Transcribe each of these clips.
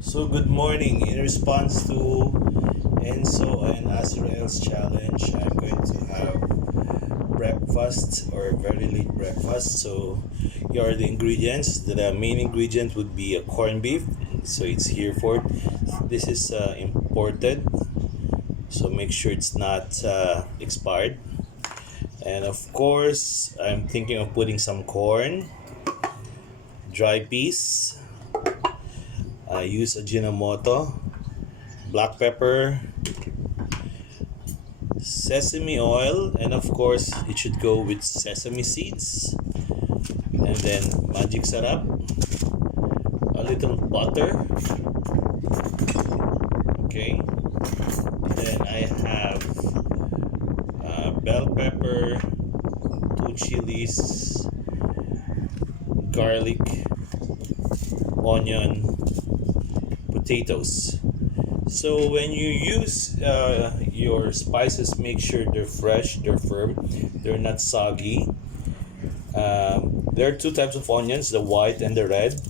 So good morning. In response to Enzo and Azrael's challenge, I'm going to have breakfast or very late breakfast. So here are the ingredients. The main ingredient would be a corned beef. So it's here for this is imported. So make sure it's not expired. And of course, I'm thinking of putting some corn, dry peas. I use Ajinomoto, black pepper, sesame oil, and of course it should go with sesame seeds, and then magic sarap, a little butter. Okay, then I have bell pepper, two chilies, garlic, onion, potatoes. So when you use your spices, make sure they're fresh, they're firm, they're not soggy. There are two types of onions, the white and the red.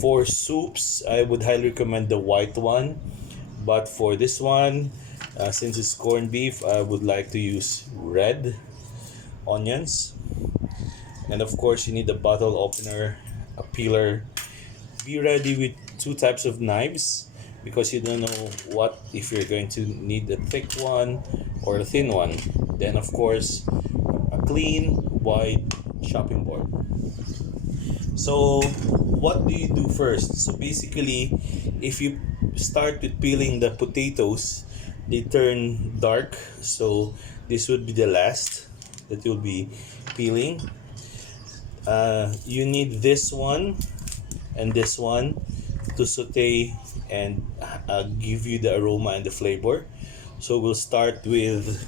For soups, I would highly recommend the white one. But for this one, since it's corned beef, I would like to use red onions. And of course, you need a bottle opener, a peeler. Be ready with two types of knives because you don't know what if you're going to need a thick one or a thin one. Then of course, a clean wide chopping board. So what do you do first? So basically, if you start with peeling the potatoes, they turn dark. So this would be the last that you'll be peeling. You need this one and this one to saute and give you the aroma and the flavor. So we'll start with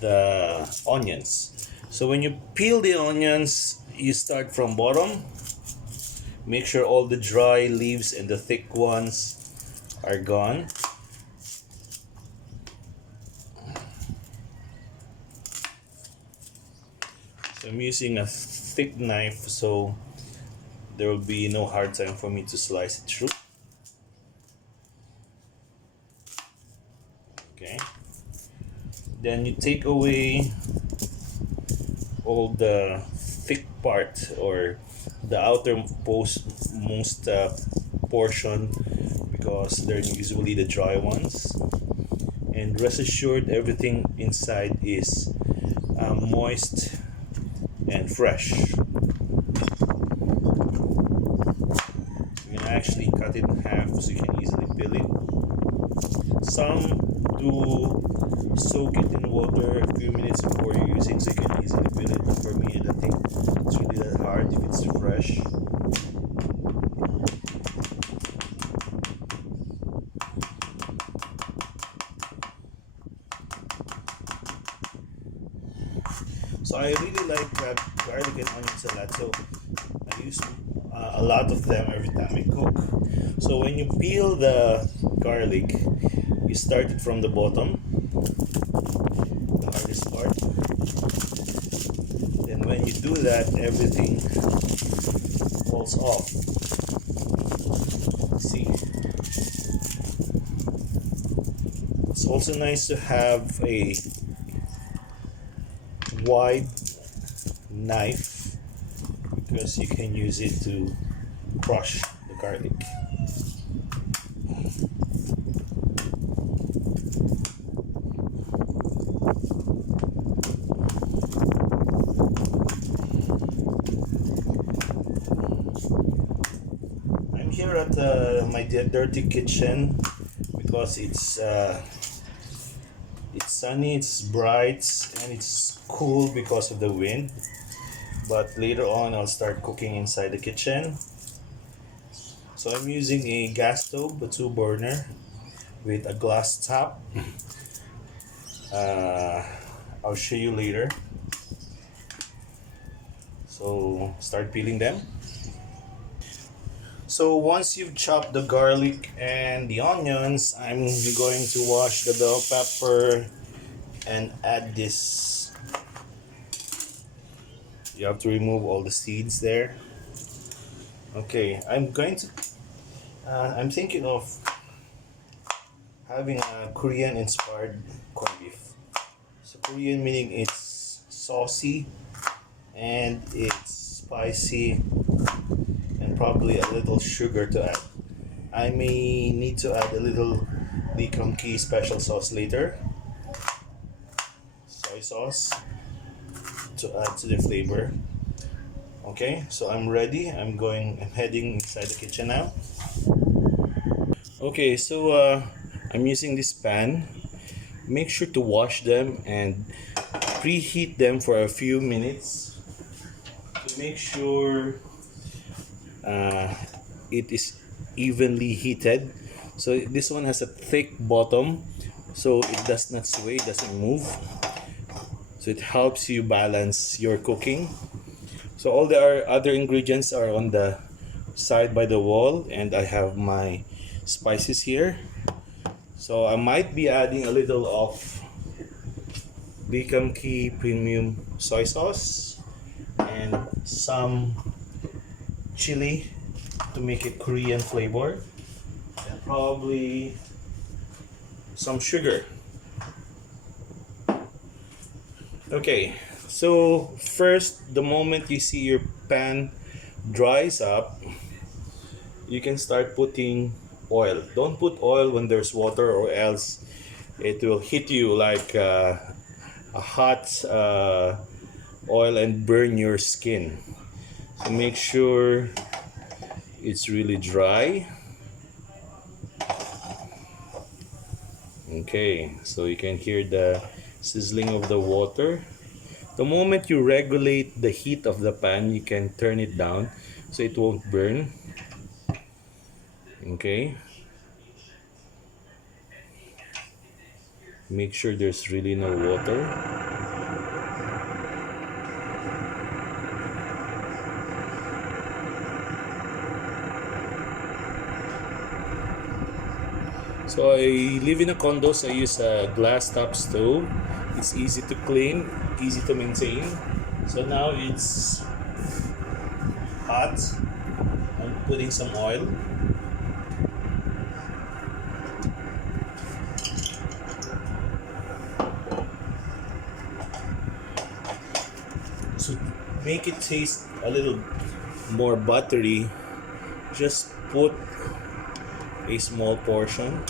the onions. So when you peel the onions, you start from bottom. Make sure all the dry leaves and the thick ones are gone. So I'm using a thick knife so there will be no hard time for me to slice it through. Okay. Then you take away all the thick part or the outermost most portion because they're usually the dry ones. And rest assured, everything inside is moist and fresh. You can actually cut it in half so you can easily peel it. Some do soak it in water a few minutes before you're using so you can easily peel it. But for me, I don't think it's really that hard if it's fresh. So I really like garlic and onion salad. So I use a lot of them every time I cook. So when you peel the garlic, you start it from the bottom, the hardest part. Then when you do that, everything falls off. See? It's also nice to have a wide knife because you can use it to crush the garlic. I'm here at my dirty kitchen because it's sunny, it's bright, and it's cool because of the wind. But later on, I'll start cooking inside the kitchen. So I'm using a gas stove, a 2 burner with a glass top. Uh, I'll show you later. So start peeling them. So once you've chopped the garlic and the onions, I'm going to wash the bell pepper and add this. You have to remove all the seeds there. Okay, I'm thinking of having a Korean inspired corned beef. So Korean meaning it's saucy and it's spicy and probably a little sugar to add. I may need to add a little Lee Key special sauce later, soy sauce to add to the flavor. Okay, so I'm ready. I'm heading inside the kitchen now. Okay, so I'm using this pan. Make sure to wash them and preheat them for a few minutes to make sure uh, it is evenly heated. So this one has a thick bottom, so it does not sway, doesn't move. So it helps you balance your cooking. So all the other ingredients are on the side by the wall, and I have my spices here. So I might be adding a little of Bacon Key Premium soy sauce and some chili to make it Korean flavor, and probably some sugar. Okay, so first, the moment you see your pan dries up, you can start putting oil. Don't put oil when there's water, or else it will hit you like a hot oil and burn your skin. So make sure it's really dry. Okay, so you can hear the sizzling of the water. The moment you regulate the heat of the pan, you can turn it down so it won't burn. Okay, make sure there's really no water. So I live in a condo, so I use a glass top stove. It's easy to clean, easy to maintain. So now it's hot. I'm putting some oil. To make it taste a little more buttery, just put a small portion.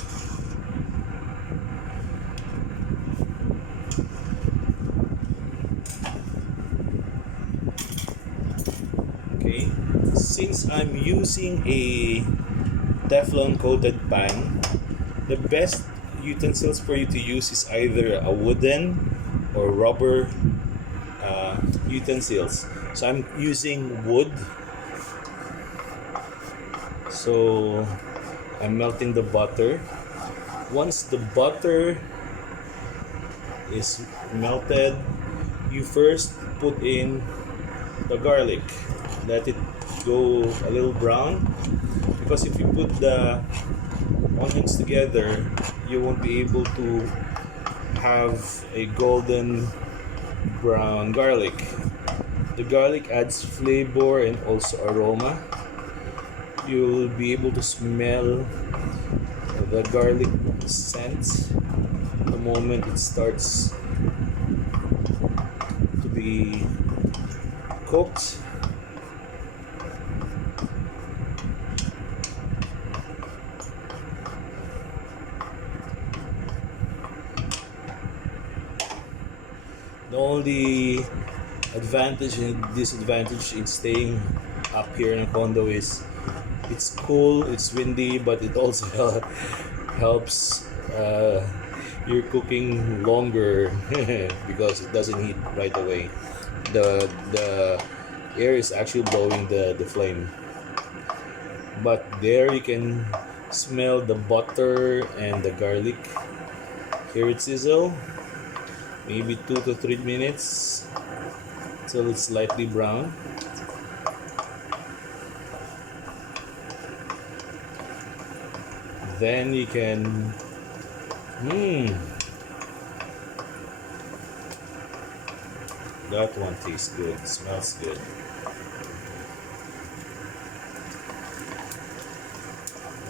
Okay, since I'm using a Teflon coated pan, the best utensils for you to use is either a wooden or rubber utensils. So I'm using wood. So I'm melting the butter. Once the butter is melted, you first put in the garlic. Let it go a little brown, because if you put the onions together, you won't be able to have a golden brown garlic. The garlic adds flavor and also aroma. You'll be able to smell the garlic scent the moment it starts to be cooked. The only advantage and disadvantage in staying up here in a condo is it's cool, it's windy, but it also helps your cooking longer because it doesn't heat right away. The air is actually blowing the flame. But there you can smell the butter and the garlic. Hear it sizzle. Maybe 2 to 3 minutes till it's slightly brown. Then you can that one tastes good, smells good.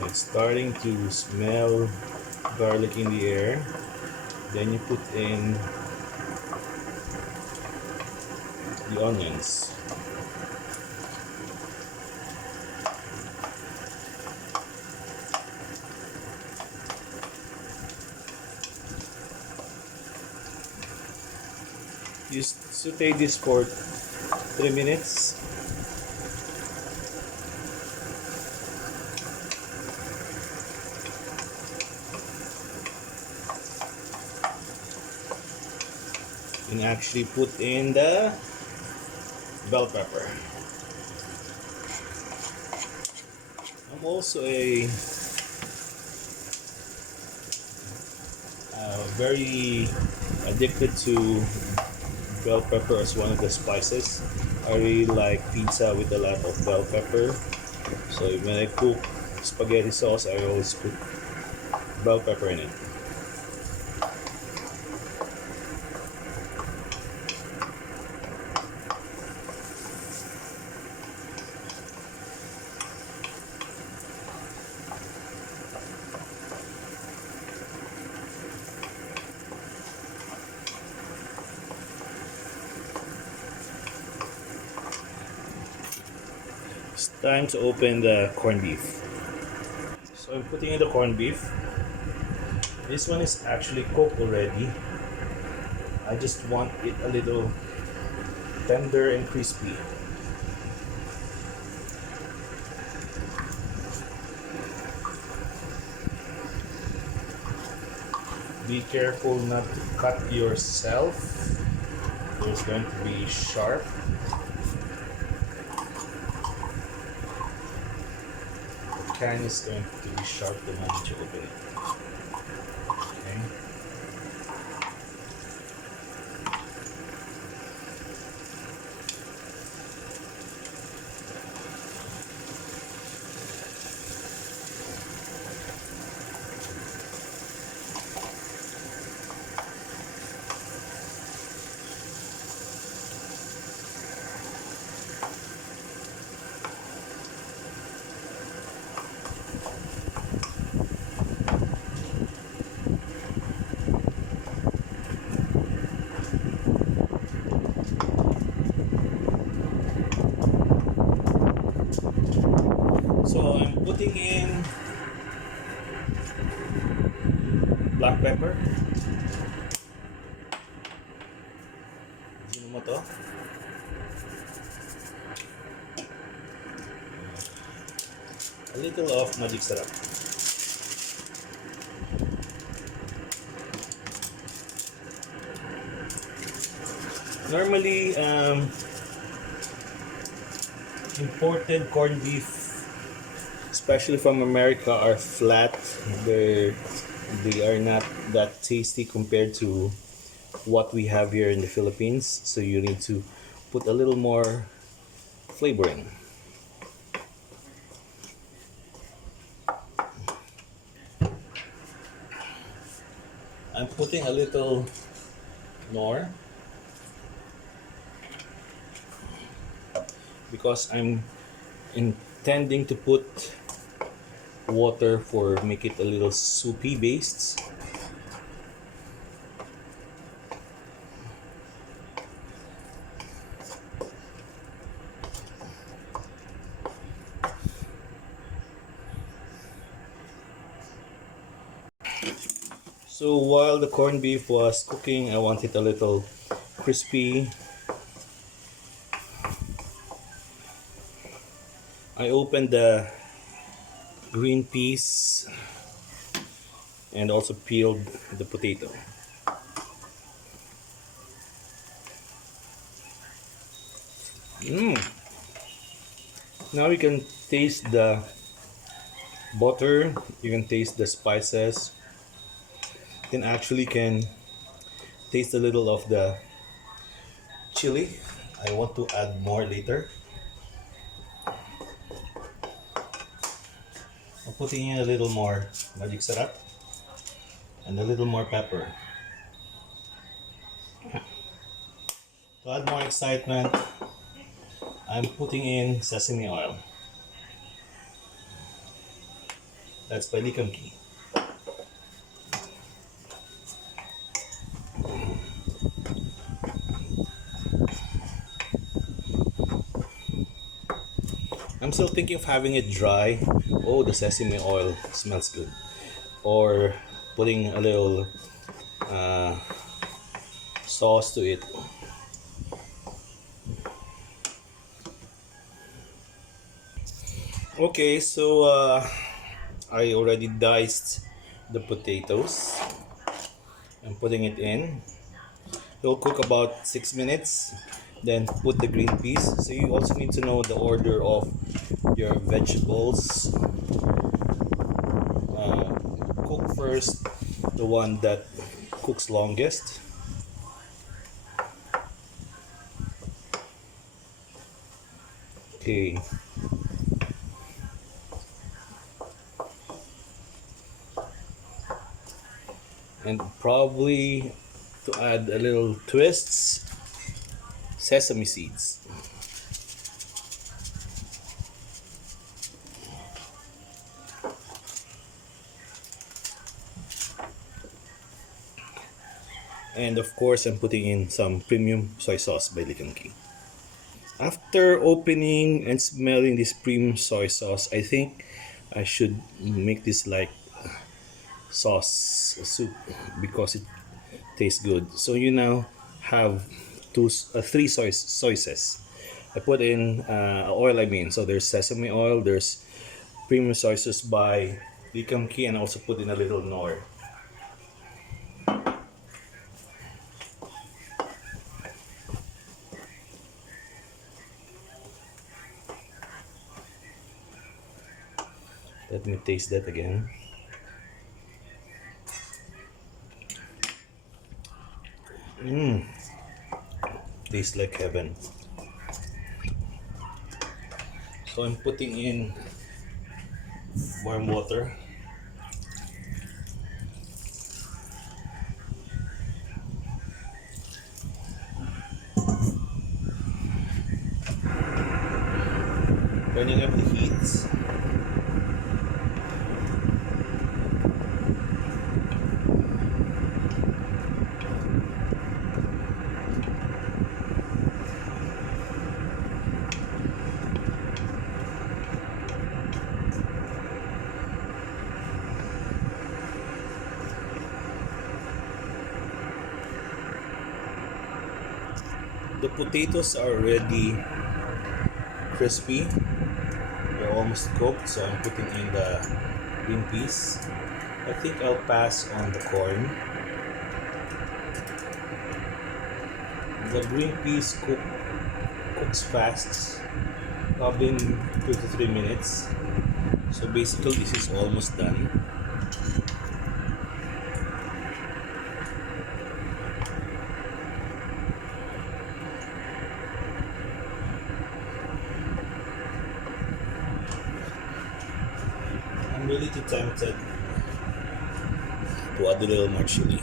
it's starting to smell garlic in the air. Then you put in the onions. You saute this for 3 minutes. And actually put in the bell pepper. I'm also a very addicted to bell pepper as one of the spices. I really like pizza with a lot of bell pepper. So when I cook spaghetti sauce, I always put bell pepper in it. It's time to open the corned beef. So I'm putting in the corned beef. This one is actually cooked already. I just want it a little tender and crispy. Be careful not to cut yourself. There's going to be sharp. The can is going to be sharp the moment you open it. Okay. So I'm putting in black pepper. Sino mo to? A little of magic syrup. Normally, imported corned beef, especially from America, are flat. They are not that tasty compared to what we have here in the Philippines. So you need to put a little more flavor in. I'm putting a little more because I'm intending to put water for make it a little soupy based. So while the corned beef was cooking, I want it a little crispy. I opened the green peas and also peeled the potato. Now you can taste the butter, you can taste the spices, you can taste a little of the chili. I want to add more later. I'm putting in a little more magic syrup and a little more pepper. To add more excitement, I'm putting in sesame oil. That's pelicanki. I'm still thinking of having it dry. Oh, the sesame oil smells good. Or putting a little uh, sauce to it. Okay, so I already diced the potatoes. I'm putting it in. It'll cook about 6 minutes. Then put the green peas. So you also need to know the order of your vegetables. Cook first the one that cooks longest. Okay. And probably to add a little twists, sesame seeds. And of course, I'm putting in some premium soy sauce by Lican King. After opening and smelling this premium soy sauce, I think I should make this like sauce soup because it tastes good. So you now have three sauces. I put in oil. I mean, so there's sesame oil, there's premium soy sauce by Lican King, and also put in a little nor. Let me taste that again. Tastes like heaven. So I'm putting in warm water. Turning up the heat. The potatoes are already crispy. They're almost cooked, so I'm putting in the green peas. I think I'll pass on the corn. The green peas cooks fast, probably in 2 to 3 minutes. So basically, this is almost done. I'm really too tempted to add a little more chili.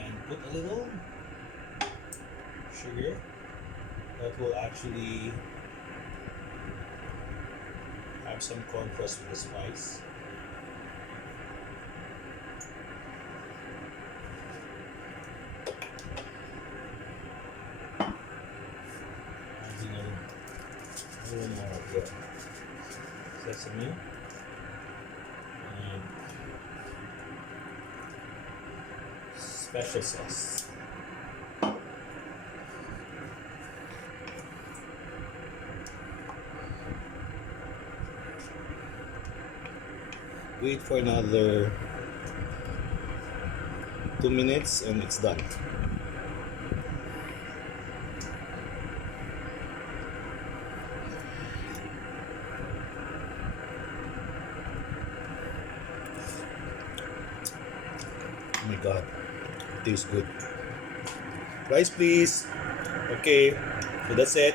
And put a little sugar that will actually have some contrast with the spice. Adding a little more of the sesame and special sauce. Wait for another 2 minutes and it's done. Oh my god, it tastes good. Rice please. Okay, so that's it.